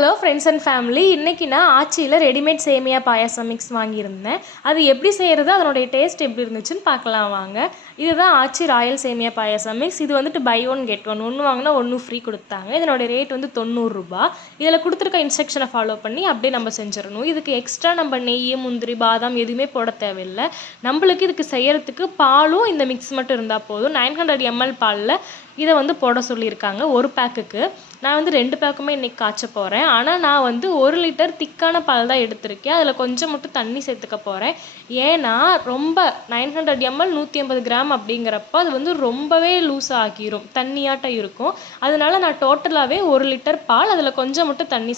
Hello friends and family. இன்றைக்கி நான் ஆச்சியில் readymade சேமியா பாயாசம் மிக்ஸ் வாங்கியிருந்தேன். அது எப்படி செய்கிறது, அதனுடைய டேஸ்ட் எப்படி இருந்துச்சுன்னு பார்க்கலாம் வாங்க. இதுதான் ஆச்சி ராயல் சேமியா பாயாசம் மிக்ஸ். இது வந்துட்டு பை ஒன் கெட் ஒன், ஒன்று வாங்கினா ஒன்று ஃப்ரீ கொடுத்தாங்க. இதனுடைய ரேட் வந்து 90 ரூபா. இதில் கொடுத்துருக்க இன்ஸ்ட்ரக்ஷனை ஃபாலோ பண்ணி அப்படியே நம்ம செஞ்சிடணும். இதுக்கு எக்ஸ்ட்ரா நம்ம நெய், முந்திரி, பாதாம் எதுவுமே போட தேவையில்லை. நம்மளுக்கு இதுக்கு செய்கிறதுக்கு பாலும் இந்த மிக்ஸ் மட்டும் இருந்தால் போதும். 900 ml பாலில் இதை வந்து போட சொல்லியிருக்காங்க ஒரு பேக்குக்கு. நான் வந்து 2 பேக்குமே இன்றைக்கி காய்ச்ச போகிறேன். ஆனால் நான் வந்து 1 லிட்டர் திக்கான பால் தான் எடுத்திருக்கேன். அதில் கொஞ்சம் மட்டும் தண்ணி சேர்த்துக்க போகிறேன். ஏன்னா ரொம்ப 900 ml 180 கிராம் அப்படிங்கிறப்ப அது வந்து ரொம்பவே லூஸ் ஆகிரும், தண்ணியாட்டம் இருக்கும். அதனால நான் டோட்டலாகவே 1 லிட்டர் பால், அதில் கொஞ்சம் மட்டும் தண்ணி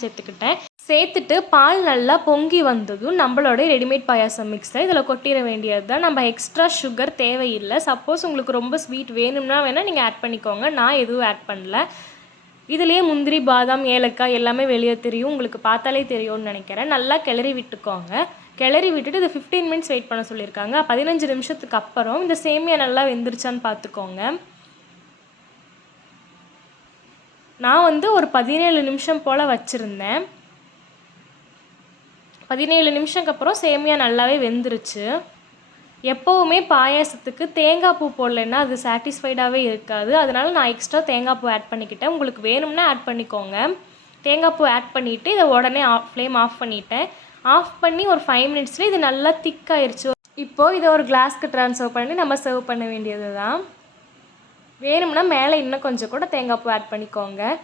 சேர்த்துட்டு பால் நல்லா பொங்கி வந்ததும் நம்மளோட ரெடிமேட் பாயாசம் மிக்ஸை இதில் கொட்டிட வேண்டியது தான். நம்ம எக்ஸ்ட்ரா சுகர் தேவையில்லை. சப்போஸ் உங்களுக்கு ரொம்ப ஸ்வீட் வேணும்னா வேணால் நீங்கள் ஆட் பண்ணிக்கோங்க. நான் எதுவும் ஆட் பண்ணல. இதுலேயே முந்திரி, பாதாம், ஏலக்காய் எல்லாமே வெளியே தெரியும், உங்களுக்கு பார்த்தாலே தெரியும்னு நினைக்கிறேன். நல்லா கிளறி விட்டுக்கோங்க. கிளறி விட்டுட்டு இதை 15 மினிட்ஸ் வெயிட் பண்ண சொல்லியிருக்காங்க. 15 நிமிஷத்துக்கு அப்புறம் இந்த சேமியா நல்லா வெந்துருச்சான்னு பார்த்துக்கோங்க. நான் வந்து ஒரு 17 நிமிஷம் போல் வச்சுருந்தேன். 17 நிமிஷத்துக்கு அப்புறம் சேமியா நல்லாவே வெந்துருச்சு. எப்போவுமே பாயாசத்துக்கு தேங்காய் பூ போடலைன்னா அது சாட்டிஸ்ஃபைடாகவே இருக்காது. அதனால் நான் எக்ஸ்ட்ரா தேங்காய் பூ ஆட் பண்ணிக்கிட்டேன். உங்களுக்கு வேணும்னா ஆட் பண்ணிக்கோங்க. தேங்காய் பூ ஆட் பண்ணிவிட்டு இதை உடனே ஃப்ளேம் ஆஃப் பண்ணிட்டேன். ஆஃப் பண்ணி ஒரு 5 மினிட்ஸில் இது நல்லா திக்காயிருச்சு. இப்போது இதை ஒரு கிளாஸ்க்கு ட்ரான்ஸ்ஃபர் பண்ணி நம்ம சர்வ் பண்ண வேண்டியது தான். வேணும்னா மேலே இன்னும் கொஞ்சம் கூட தேங்காய் பூ ஆட் பண்ணிக்கோங்க.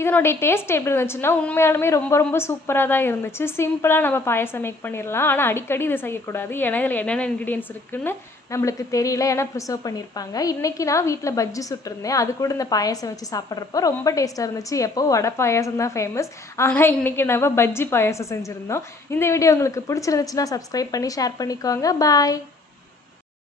இதனுடைய டேஸ்ட் எப்படி இருந்துச்சுன்னா உண்மையாலுமே ரொம்ப ரொம்ப சூப்பராக தான் இருந்துச்சு. சிம்பிளாக நம்ம பாயாசம் மேக் பண்ணிடலாம். ஆனால் அடிக்கடி இது செய்யக்கூடாது. ஏன்னா இதில் என்னென்ன இன்க்ரீடியன்ஸ் இருக்குதுன்னு நம்மளுக்கு தெரியல. ஏன்னா ப்ரிசர்வ் பண்ணியிருப்பாங்க. இன்றைக்கி நான் வீட்டில் பஜ்ஜி சுட்டிருந்தேன். அது கூட இந்த பாயாசம் வச்சு சாப்பிட்றப்போ ரொம்ப டேஸ்ட்டாக இருந்துச்சு. எப்போது வடை பாயாசம் தான் ஃபேமஸ், ஆனால் இன்றைக்கி நம்ம பஜ்ஜி பாயாசம் செஞ்சுருந்தோம். இந்த வீடியோ உங்களுக்கு பிடிச்சிருந்துச்சுன்னா சப்ஸ்கிரைப் பண்ணி ஷேர் பண்ணிக்கோங்க. பாய்.